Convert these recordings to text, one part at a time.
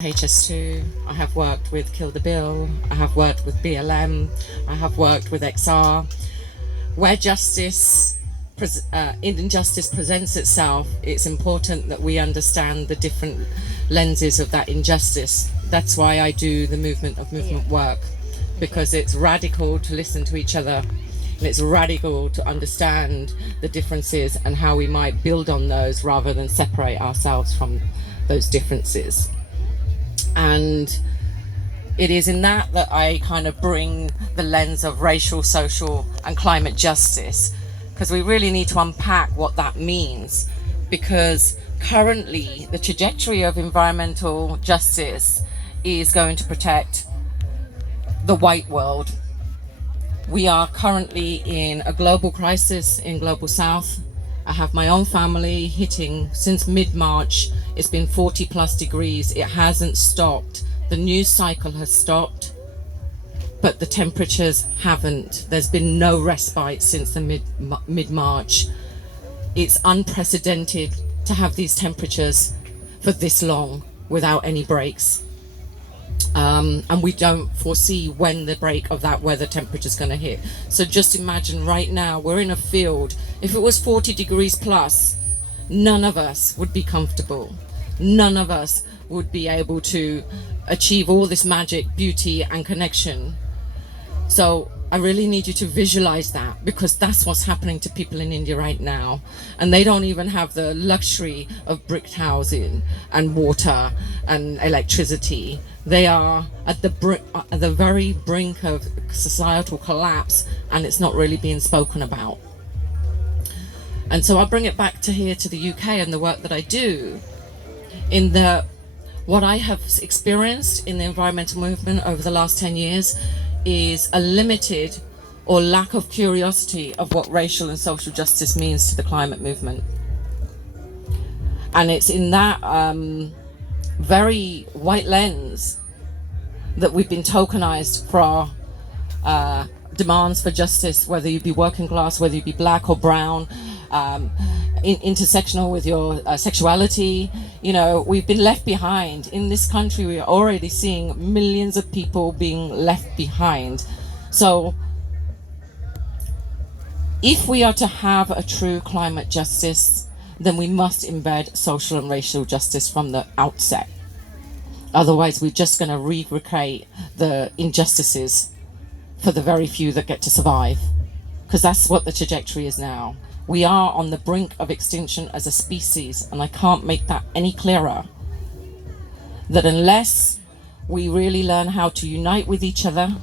HS2, I have worked with Kill the Bill, I have worked with BLM, I have worked with XR. Where injustice presents itself, it's important that we understand the different lenses of that injustice. That's why I do the movement work, because it's radical to listen to each other, and it's radical to understand the differences and how we might build on those rather than separate ourselves from those differences. And it is in that I kind of bring the lens of racial, social, and climate justice, because we really need to unpack what that means. Because currently, the trajectory of environmental justice is going to protect the white world. We are currently in a global crisis in Global South. I have my own family hitting since mid-March. It's been 40 plus degrees. It hasn't stopped. The news cycle has stopped, but the temperatures haven't. There's been no respite since the mid-March. It's unprecedented to have these temperatures for this long without any breaks. And we don't foresee when the break of that weather temperature is going to hit. So just imagine right now, we're in a field. If it was 40 degrees plus, none of us would be comfortable. None of us would be able to achieve all this magic, beauty, and connection. So I really need you to visualize that, because that's what's happening to people in India right now. And they don't even have the luxury of bricked housing and water and electricity. They are at the very brink of societal collapse, and it's not really being spoken about. And so I'll bring it back to here to the UK and the work that I do, in that what I have experienced in the environmental movement over the last 10 years is a limited or lack of curiosity of what racial and social justice means to the climate movement. And it's in that very white lens that we've been tokenized for our demands for justice, whether you be working class, whether you be black or brown, intersectional with your sexuality. You know, we've been left behind. In this country, we are already seeing millions of people being left behind. So if we are to have a true climate justice, then we must embed social and racial justice from the outset. Otherwise, we're just going to recreate the injustices for the very few that get to survive, because that's what the trajectory is now. We are on the brink of extinction as a species, and I can't make that any clearer. That unless we really learn how to unite with each other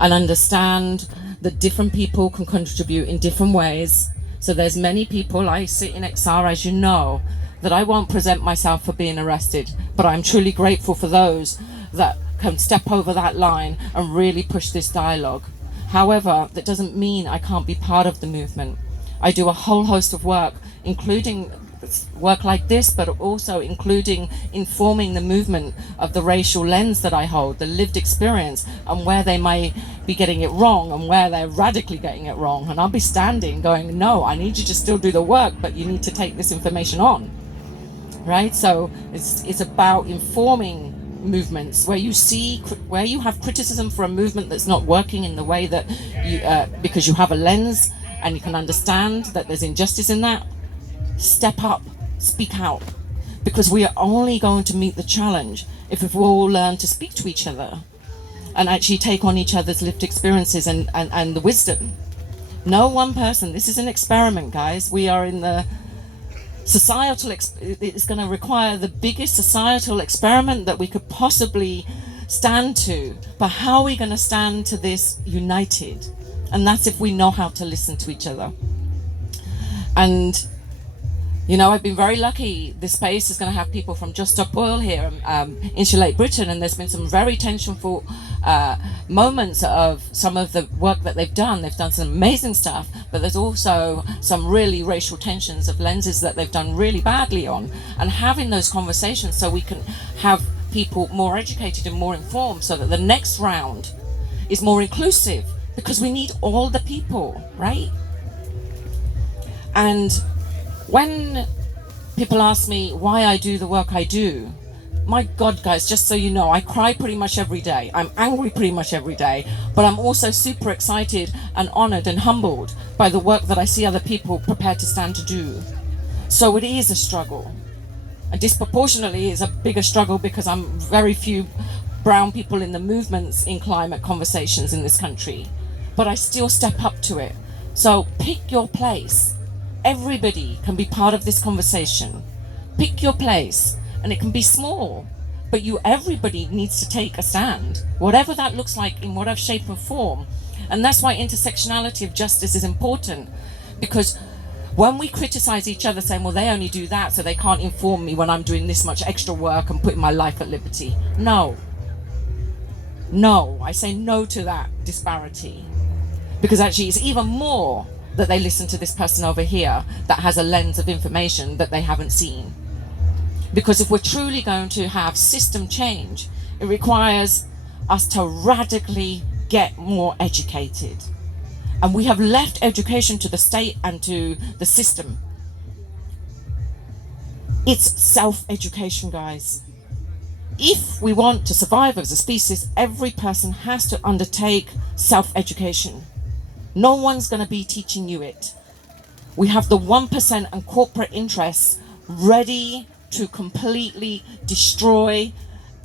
and understand that different people can contribute in different ways. So there's many people, I sit in XR, as you know, that I won't present myself for being arrested, but I'm truly grateful for those that can step over that line and really push this dialogue. However, that doesn't mean I can't be part of the movement. I do a whole host of work, including work like this, but also including informing the movement of the racial lens that I hold, the lived experience, and where they might be getting it wrong and where they're radically getting it wrong. And I'll be standing going, no, I need you to still do the work, but you need to take this information on, right? So it's about informing movements where you have criticism for a movement that's not working in the way that you, because you have a lens and you can understand that there's injustice in that. Step up, speak out, because we are only going to meet the challenge if we all learn to speak to each other and actually take on each other's lived experiences and the wisdom. No one person, this is an experiment, guys. We are in the societal, it's going to require the biggest societal experiment that we could possibly stand to. But how are we going to stand to this united? And that's if we know how to listen to each other. And you know, I've been very lucky. This space is going to have people from Just Stop Oil here, Insulate Britain, and there's been some very tensionful moments of some of the work that they've done. They've done some amazing stuff, but there's also some really racial tensions of lenses that they've done really badly on. And having those conversations so we can have people more educated and more informed, so that the next round is more inclusive, because we need all the people, right? And when people ask me why I do the work I do, My God, guys, just so you know, I cry pretty much every day. I'm angry pretty much every day, but I'm also super excited and honored and humbled by the work that I see other people prepared to stand to do. So it is a struggle. And disproportionately is a bigger struggle because I'm very few brown people in the movements in climate conversations in this country. But I still step up to it. So pick your place. Everybody can be part of this conversation. Pick your place. And it can be small, but everybody needs to take a stand, whatever that looks like, in whatever shape or form. And that's why intersectionality of justice is important, because when we criticize each other saying, well, they only do that, so they can't inform me when I'm doing this much extra work and putting my life at liberty. No, I say no to that disparity, because actually it's even more that they listen to this person over here that has a lens of information that they haven't seen. Because if we're truly going to have system change, it requires us to radically get more educated. And we have left education to the state and to the system. It's self-education, guys. If we want to survive as a species, every person has to undertake self-education. No one's going to be teaching you it. We have the 1% and corporate interests ready to completely destroy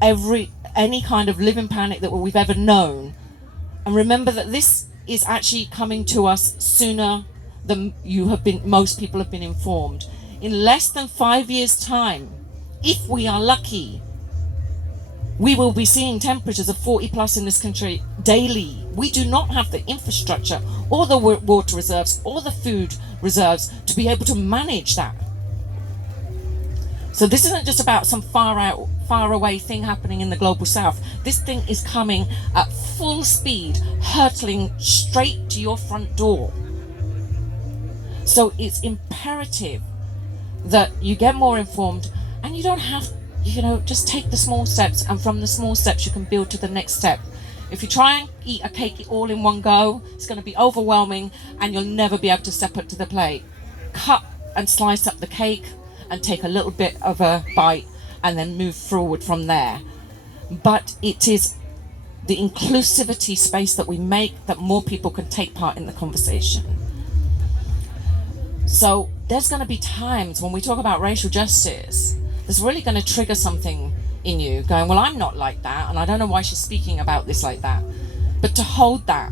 any kind of living planet that we've ever known. And remember that this is actually coming to us sooner than most people have been informed. In less than 5 years' time, if we are lucky, we will be seeing temperatures of 40 plus in this country daily. We do not have the infrastructure or the water reserves or the food reserves to be able to manage that. So this isn't just about some far away thing happening in the global south. This thing is coming at full speed, hurtling straight to your front door. So it's imperative that you get more informed, and you don't have, just take the small steps, and from the small steps you can build to the next step. If you try and eat a cake all in one go, it's going to be overwhelming and you'll never be able to step up to the plate. Cut and slice up the cake and take a little bit of a bite and then move forward from there. But it is the inclusivity space that we make that more people can take part in the conversation. So there's going to be times when we talk about racial justice, that's really going to trigger something in you going, well, I'm not like that, and I don't know why she's speaking about this like that. But to hold that,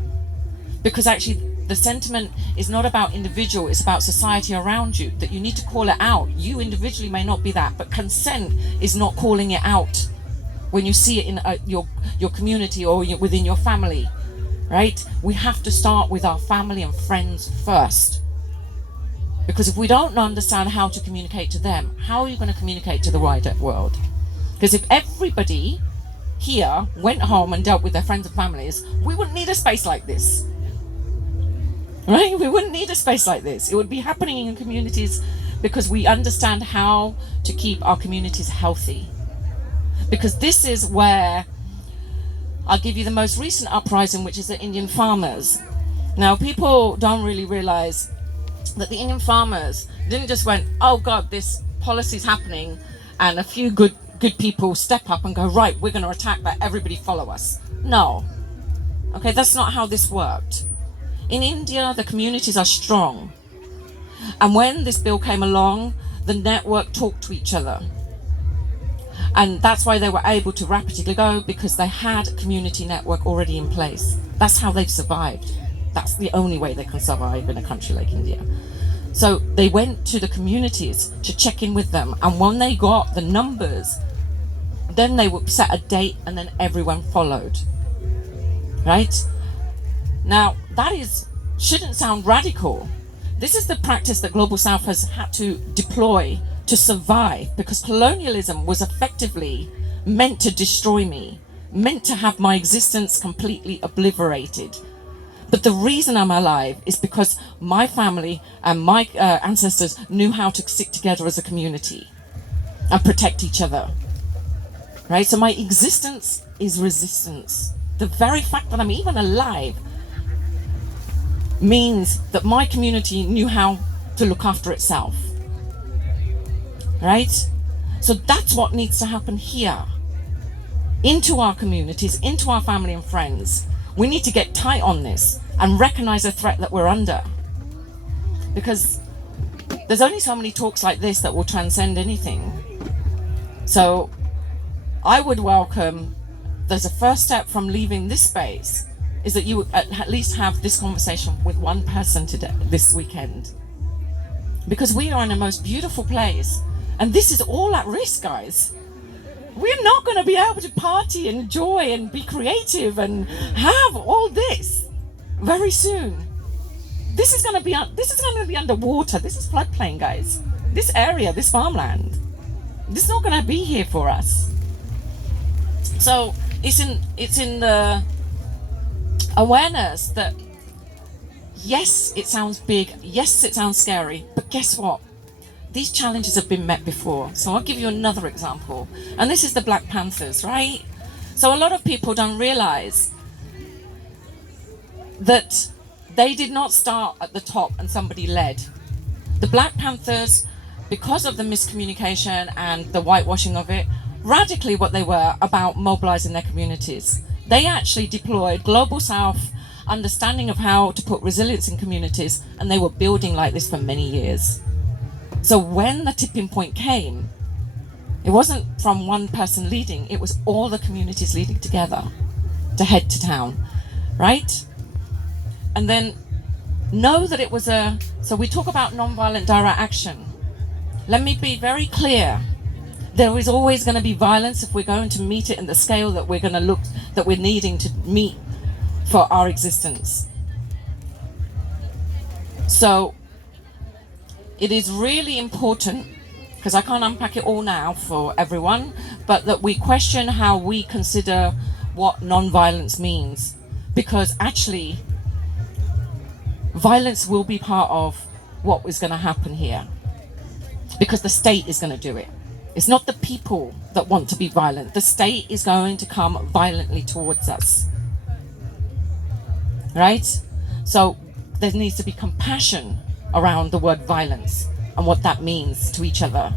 because actually the sentiment is not about individual, it's about society around you, that you need to call it out. You individually may not be that, but consent is not calling it out when you see it in your community or within your family, right? We have to start with our family and friends first. Because if we don't understand how to communicate to them, how are you going to communicate to the wider world? Because if everybody here went home and dealt with their friends and families, we wouldn't need a space like this. Right? We wouldn't need a space like this. It would be happening in communities because we understand how to keep our communities healthy. Because this is where I'll give you the most recent uprising, which is the Indian farmers. Now, people don't really realize that the Indian farmers didn't just went, oh God, this policy's happening, and a few good people step up and go, right, we're going to attack that, everybody follow us. No. Okay, that's not how this worked. In India, the communities are strong. And when this bill came along, the network talked to each other. And that's why they were able to rapidly go, because they had a community network already in place. That's how they've survived. That's the only way they can survive in a country like India. So they went to the communities to check in with them. And when they got the numbers, then they would set a date and then everyone followed. Right? Now, that shouldn't sound radical. This is the practice that Global South has had to deploy to survive, because colonialism was effectively meant to destroy me, meant to have my existence completely obliterated. But the reason I'm alive is because my family and my ancestors knew how to stick together as a community and protect each other. Right? So my existence is resistance. The very fact that I'm even alive means that my community knew how to look after itself. Right? So that's what needs to happen here, into our communities, into our family and friends. We need to get tight on this and recognize the threat that we're under, because there's only so many talks like this that will transcend anything. So I would welcome, there's a first step from leaving this space, is that you at least have this conversation with one person today, this weekend. Because we are in the most beautiful place, and this is all at risk, guys. We're not going to be able to party and enjoy and be creative and have all this very soon. This is going to be underwater. This is floodplain, guys. This area, this farmland, this is not going to be here for us. So it's in the awareness that, yes, it sounds big, yes, it sounds scary, but guess what? These challenges have been met before. So I'll give you another example. And this is the Black Panthers, right? So a lot of people don't realize that they did not start at the top and somebody led. The Black Panthers, because of the miscommunication and the whitewashing of it, radically what they were about mobilizing their communities. They actually deployed Global South understanding of how to put resilience in communities, and they were building like this for many years. So when the tipping point came, it wasn't from one person leading, it was all the communities leading together to head to town, right? And then know that it was so we talk about nonviolent direct action. Let me be very clear. There is always going to be violence if we're going to meet it in the scale that we're needing to meet for our existence. So it is really important, because I can't unpack it all now for everyone, but that we question how we consider what non-violence means. Because actually, violence will be part of what is going to happen here. Because the state is going to do it. It's not the people that want to be violent. The state is going to come violently towards us. Right? So there needs to be compassion around the word violence and what that means to each other.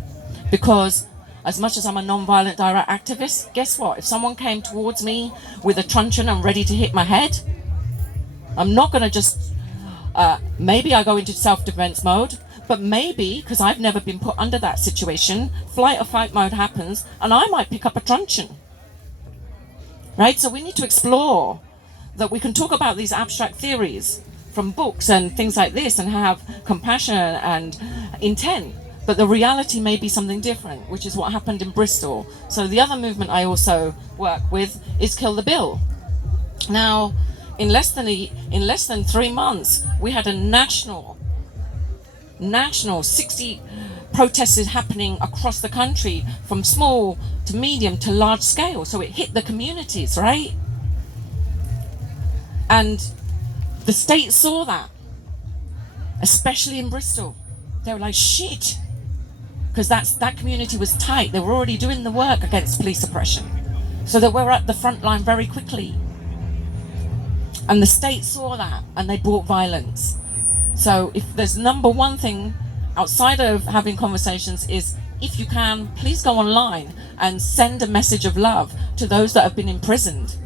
Because as much as I'm a non-violent direct activist, guess what? If someone came towards me with a truncheon and ready to hit my head, I'm not going to just, maybe I go into self-defense mode, but maybe, because I've never been put under that situation, flight or fight mode happens, and I might pick up a truncheon. Right? So we need to explore that we can talk about these abstract theories from books and things like this and have compassion and intent, but the reality may be something different, which is what happened in Bristol. So the other movement I also work with is Kill the Bill. Now, in less than 3 months, we had a national 60 protests happening across the country, from small to medium to large scale. So it hit the communities, right? And the state saw that, especially in Bristol. They were like, shit, because that community was tight. They were already doing the work against police oppression. So they were at the front line very quickly. And the state saw that, and they brought violence. So if there's number one thing outside of having conversations is, if you can, please go online and send a message of love to those that have been imprisoned.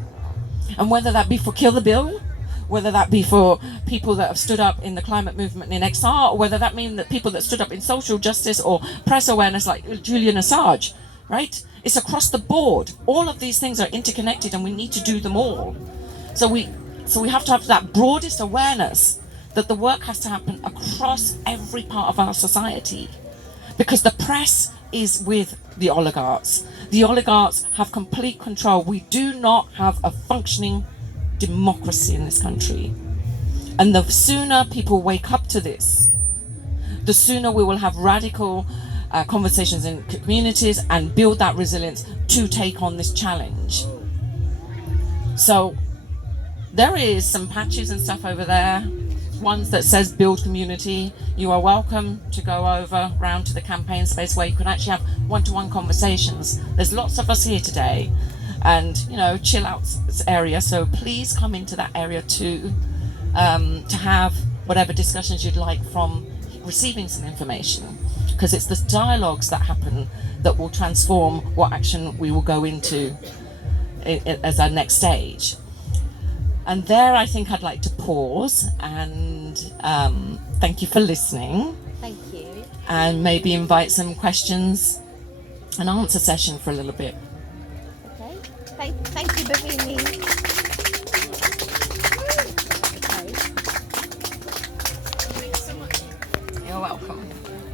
And whether that be for Kill the Bill, whether that be for people that have stood up in the climate movement in XR, or whether that mean that people that stood up in social justice or press awareness like Julian Assange, right? It's across the board. All of these things are interconnected, and we need to do them all. So we have to have that broadest awareness that the work has to happen across every part of our society, because the press is with the oligarchs. The oligarchs have complete control. We do not have a functioning democracy in this country. And the sooner people wake up to this, the sooner we will have radical conversations in communities and build that resilience to take on this challenge. So there is some patches and stuff over there, ones that says build community. You are welcome to go over round to the campaign space where you can actually have one-to-one conversations. There's lots of us here today, and chill out area, so please come into that area too, to have whatever discussions you'd like from receiving some information. because it's the dialogues that happen that will transform what action we will go into as our next stage. And there I think I'd like to pause and thank you for listening. Thank you. And maybe invite some questions and answer session for a little bit. Okay. Thank you, Bhavini. Okay. Thanks so much. You're welcome.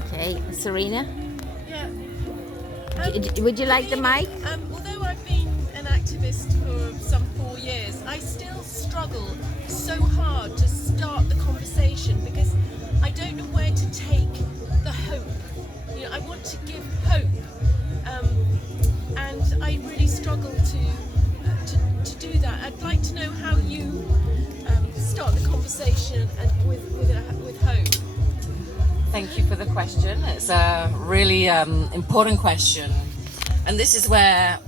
Okay, Serena, Yeah. would you like the mic? Although I've been an activist for some 4 years, I still struggle so hard to start the conversation because I don't know where to take the hope. You know, I want to give hope, and I really struggle to do that. I'd like to know how you start the conversation and with hope. Thank you for the question. It's a really important question, and this is where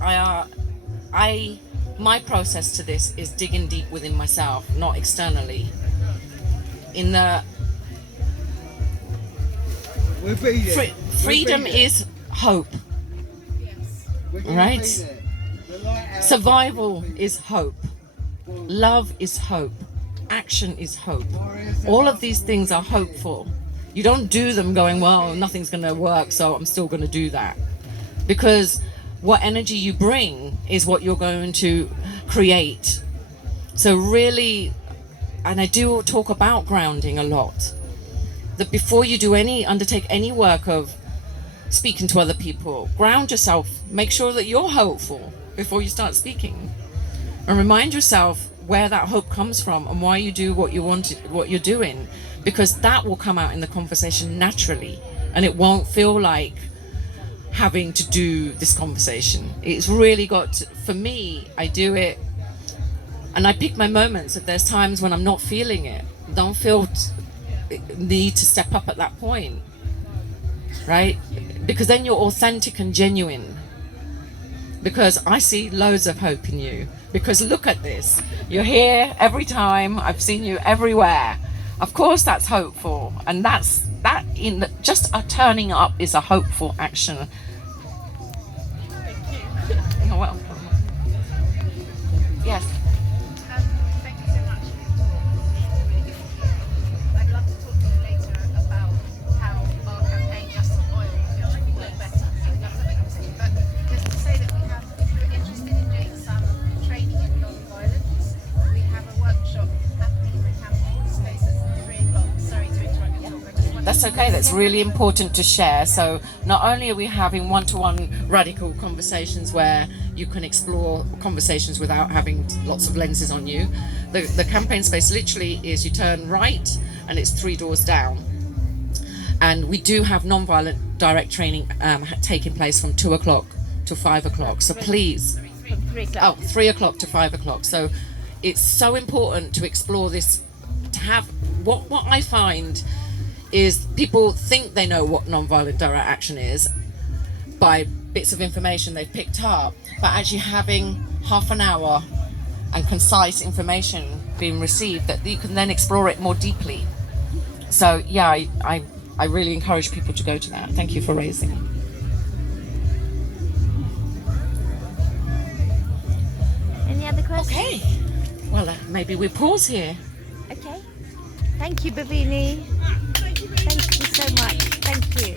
my process to this is digging deep within myself, not externally. In the freedom is hope, right? Survival is hope. Love is hope. Action is hope. All of these things are hopeful. You don't do them going, well, nothing's going to work, so I'm still going to do that. Because what energy you bring is what you're going to create. So really, and I do talk about grounding a lot, that before you undertake any work of speaking to other people, ground yourself, make sure that you're hopeful before you start speaking. And remind yourself where that hope comes from and why you do what you're doing, because that will come out in the conversation naturally, and it won't feel like having to do this conversation. It's really for me, I do it and I pick my moments. If there's times when I'm not feeling it, don't feel need to step up at that point, right? Because then you're authentic and genuine. Because I see loads of hope in you. Because look at this, you're here every time, I've seen you everywhere. Of course that's hopeful, and just a turning up is a hopeful action. Thank you. You're welcome. Yes. Thank you so much for your talk. Really good. I'd love to talk to you later about how our campaign Just Stop Oil can work better. So we'd love to have a conversation. But just to say that if you're interested in doing some training in non-violence, we have a workshop happening in the camping space at 3 o'clock. Sorry to interrupt your talk. I just wanted That's okay, that's really important to share. So not only are we having one-to-one radical conversations where you can explore conversations without having lots of lenses on you, the campaign space literally is you turn right and it's 3 doors down. And we do have non-violent direct training taking place from 2 o'clock to 5 o'clock. So please, From 3 o'clock. 3 o'clock to 5 o'clock. So it's so important to explore this, to have, what I find is people think they know what non-violent direct action is by bits of information they've picked up, but actually having half an hour and concise information being received that you can then explore it more deeply. So yeah, I really encourage people to go to that. Thank you for raising it. Any other questions? Okay, well maybe we pause here. Okay. Thank you, Bhavini. Thank you so much. Thank you.